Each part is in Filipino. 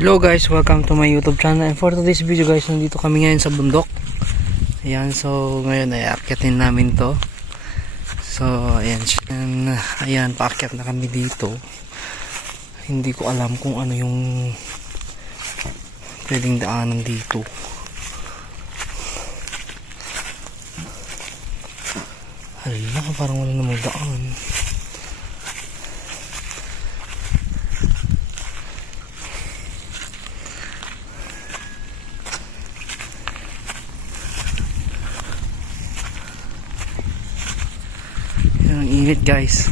Hello guys, welcome to my YouTube channel. And for today's video guys, nandito kami ngayon sa bundok. Ayan, so ngayon ay aakyatin namin to. So ayan, paakyat na kami dito. Hindi ko alam kung ano yung pwedeng daanan dito. Hala, parang wala namang daan. Ang init guys.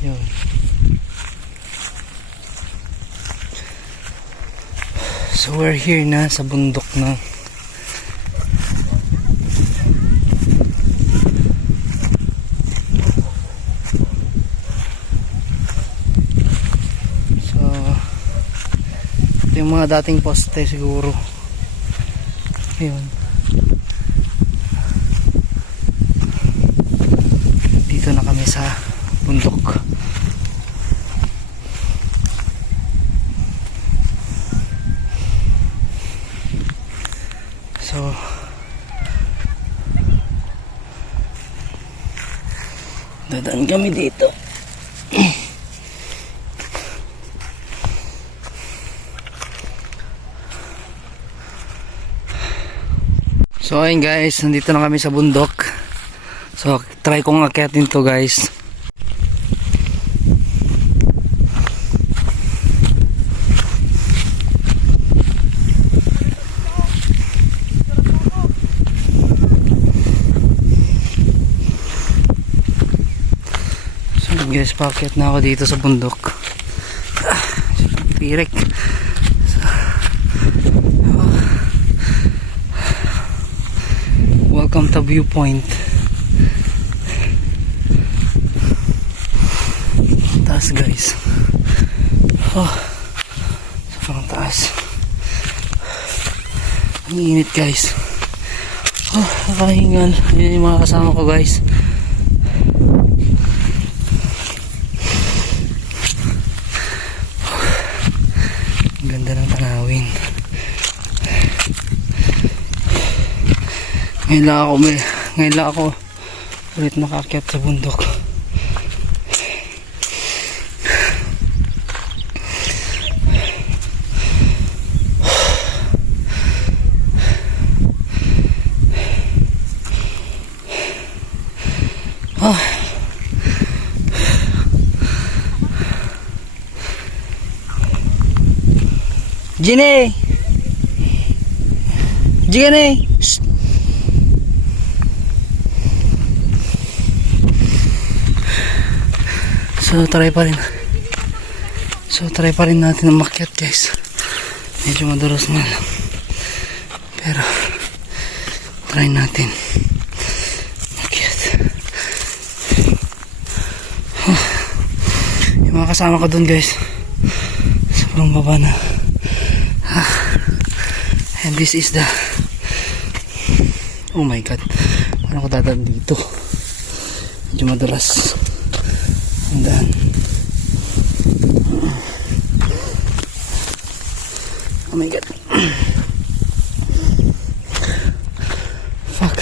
Yun. So we're here na sa bundok na. So ito yung mga dating poste siguro. Ayun. Dito na kami sa bundok. So dadaan kami dito. So ayun guys, nandito na kami sa bundok. So, try kong akyatin to guys. So guys, paakyat na ako dito sa bundok. Pirek. Welcome to viewpoint. Taas guys. Sobrang taas. Ang init guys. Nakahingal. Yan yung mga kasama ko guys. Ang ganda ng tanawin. Ngayon lang ako ulit nakaakyat sa bundok. Gine! Gine! So try pa rin natin ang makyat guys. Medyo madulas na lang, pero try natin makyat. Yung mga kasama ko dun guys, sobrang baba na. And this is the, oh my god, paano ko dadaan dito? Medyo madulas ang daan. Oh my god. Fuck.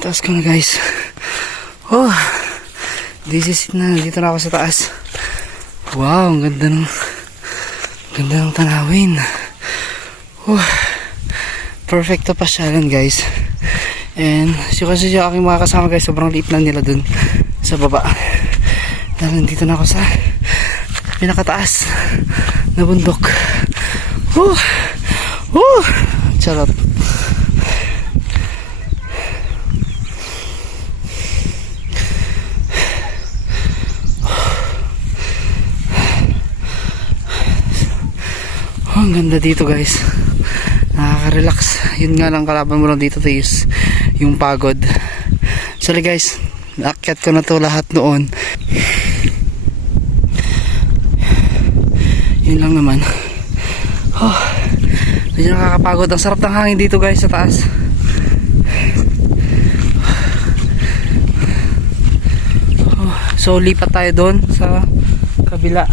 Taas ko na guys. This is it na. Dito na ako sa taas. Wow, ang ganda ng tanawin. Perfecto pasyalan guys. And kasi yung aking mga kasama guys, sobrang liit lang nila dun sa baba. Dahil nandito na ako sa pinakataas na bundok. Charot. Ang ganda dito guys. Nakaka-relax. Yun nga lang, kalaban mo lang dito is yung pagod. Sorry guys, naakyat ko na to lahat noon. Yun lang naman. Medyo nakakapagod. Ang sarap ng hangin dito guys sa taas. So lipat tayo doon sa kabila.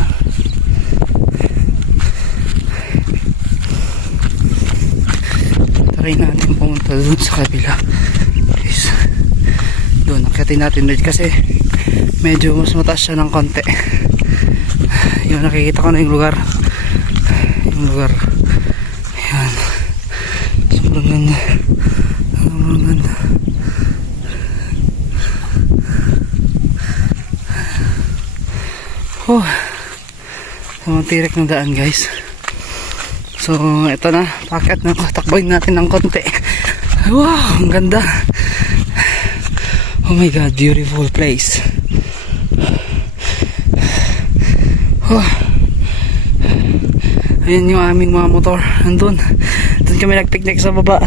Try natin pumunta dun sa kabila. Guys, doon akyatin natin doon kasi medyo mas mataas siya ng konti. Yun, nakikita ko na yung lugar. Ayan, sobrang ganda. Tirik ng daan guys. So ito na, packet na ko, takboy natin ng konti. Wow, ang ganda. Oh my god, beautiful place. Ayan yung aming mga motor. Doon kami nagpicnic sa baba.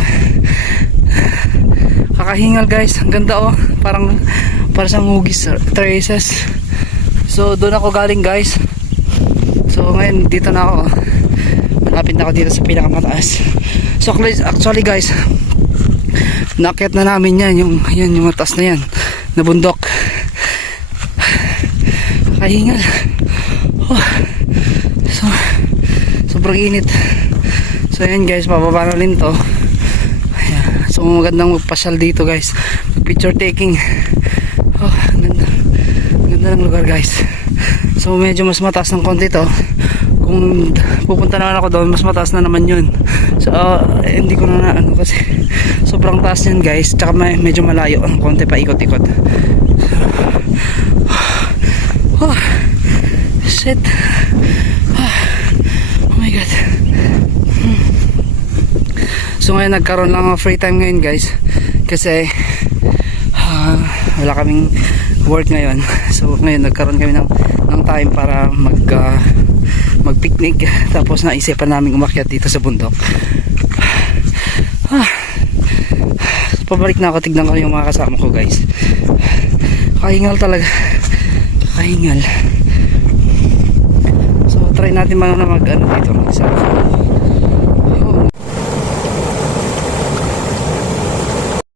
Kakahingal guys, ang ganda oh. Para sa hugis traces. So doon ako galing guys. So ngayon dito na ako. Malapit na ako dito sa pinakamataas. So actually guys, naakyat na namin yan yung mataas na yan na bundok. Kakahingal. So sobrang init. So ayan guys, pababa na rin to. Ayan. So magandang magpasyal dito guys, picture taking. Ang ganda ng lugar guys. So medyo mas mataas ng konti to. Kung pupunta naman ako doon, mas mataas na naman yun. So hindi ko na ano kasi sobrang taas yan guys. Tsaka medyo malayo ang konti pa ikot-ikot. Shit. Oh my god. So ngayon nagkaroon lang ng free time ngayon guys. Kasi wala kaming work ngayon. So ngayon nagkaroon kami ng time para mag-picnic. Tapos naisipan namin umakyat dito sa bundok. Pabalik na ako, tignan ko yung mga kasama ko guys. Kahingal talaga. Kahingal. So try natin mga mag ano dito, mag-selfie.